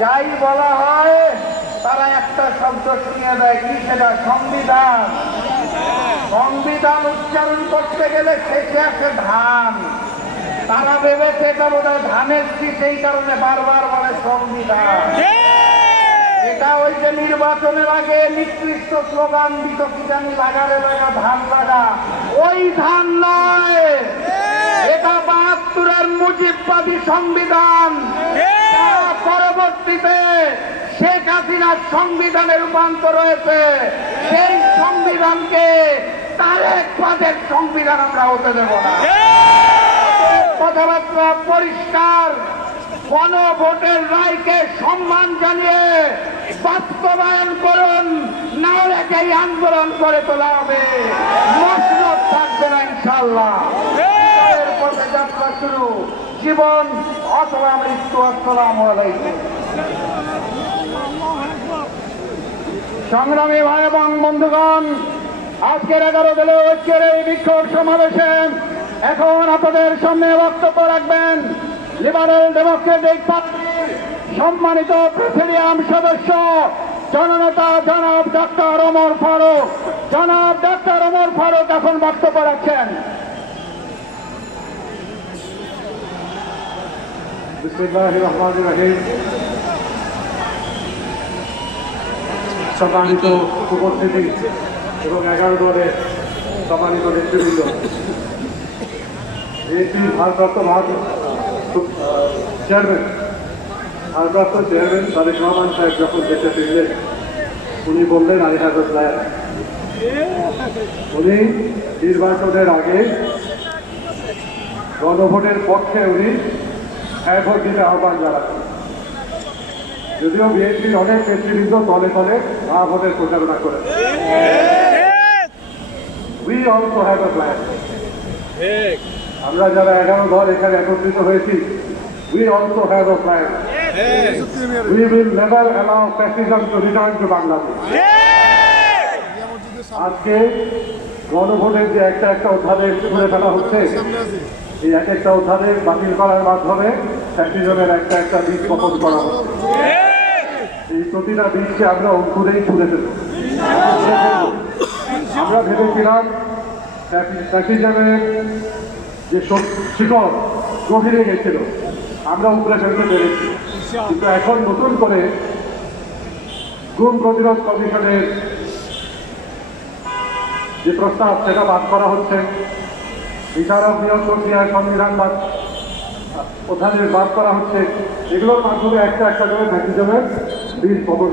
যাই বলা হয় তারা একটা শব্দ শুনিয়ে দেয়, কি সেটা? সংবিধান। সংবিধান উচ্চারণ করতে গেলে শেষে আছে ধান। তারা ভেবেছে এটা বোধ হয় ধানের শীষ, সেই কারণে বারবার বলে সংবিধান। এটা ওই যে নির্বাচনের আগে নিকৃষ্ট স্লোগান দিত, কি জানি, লাগারে লাগা ধান লাগা, ওই ধান নয়। এটা ৭২-এর মুজিববাদী সংবিধান, পরবর্তীতে শেখ হাসিনার সংবিধানে রূপান্তর হয়েছে। সেই সংবিধানকে তারেক বাদের সংবিধান আমরা হতে দেব না। কথাবার্তা পরিষ্কার, গণভোটের রায়কে সম্মান জানিয়ে বাস্তবায়ন করুন, না হলে এই আন্দোলন করে তোলা হবে, মসনদ থাকবে না ইনশাআল্লাহ। এর পথে যাত্রা শুরু, জীবন অথবা মৃত্যু। আসসালামু আলাইকুম। সংগ্রামী ভাই এবং বন্ধুগণ, আজকের 11 দলীয় ঐক্যের এই বিক্ষোভ সমাবেশে এখন আপনাদের সামনে বক্তব্য রাখবেন লিবারেল ডেমোক্রেটিক পার্টির সম্মানিত প্রেসিডিয়াম সদস্য জননেতা জনাব ডাক্তার ওমর ফারুক। জনাব ডাক্তার ওমর ফারুক এখন বক্তব্য রাখছেন। বিসমিল্লাহির রহমানির রহিম। সম্মানিত উপস্থিতি এবং 11 দলের সম্মানিত নেতৃবৃন্দ, বিএনপির ভারপ্রাপ্ত চেয়ারম্যান তারেক রহমান সাহেব যখন দেশে ফিরলেন, উনি বললেন আলী হাজত রায়, উনি নির্বাচনের আগে গণভোটের পক্ষে উনি ভোট দিতে আহ্বান জানাচ্ছেন। যদিও বিএনপির অনেক নেতৃবৃন্দ তলে তলে ভোটের প্রচারণা করে। We also have a plan. আমরা যারা 11 দল এখানে একত্রিত হয়েছি, we also have a plan. We will never allow fascism to return to Bangladesh. আজকে গণভোটের যে একটা অধ্যাদেশ করে ফেলা হচ্ছে, এই একটা অধ্যাদেশ বাতিল করার মাধ্যমে ফ্যাসিজমের একটা বীজ বপন করা হচ্ছে। এই প্রতিটা বীজকে আমরা অঙ্কুরেই ছুঁড়ে দেব। আমরা ভেবেছিলাম ফ্যাসিজমের যে শিকড় গভীরে গেছিল, আমরা উপরে ফেলতে পেরেছি, কিন্তু এখন নতুন করে গুম প্রতিরোধ কমিশনের যে প্রস্তাব, সেটা বাদ করা হচ্ছে। বিচারক নিয়োগ প্রক্রিয়ায় সংবিধান অধ্যাদেশ বাদ করা হচ্ছে। এগুলোর মাধ্যমে একটা করে ফ্যাসিজমের বীজ বপন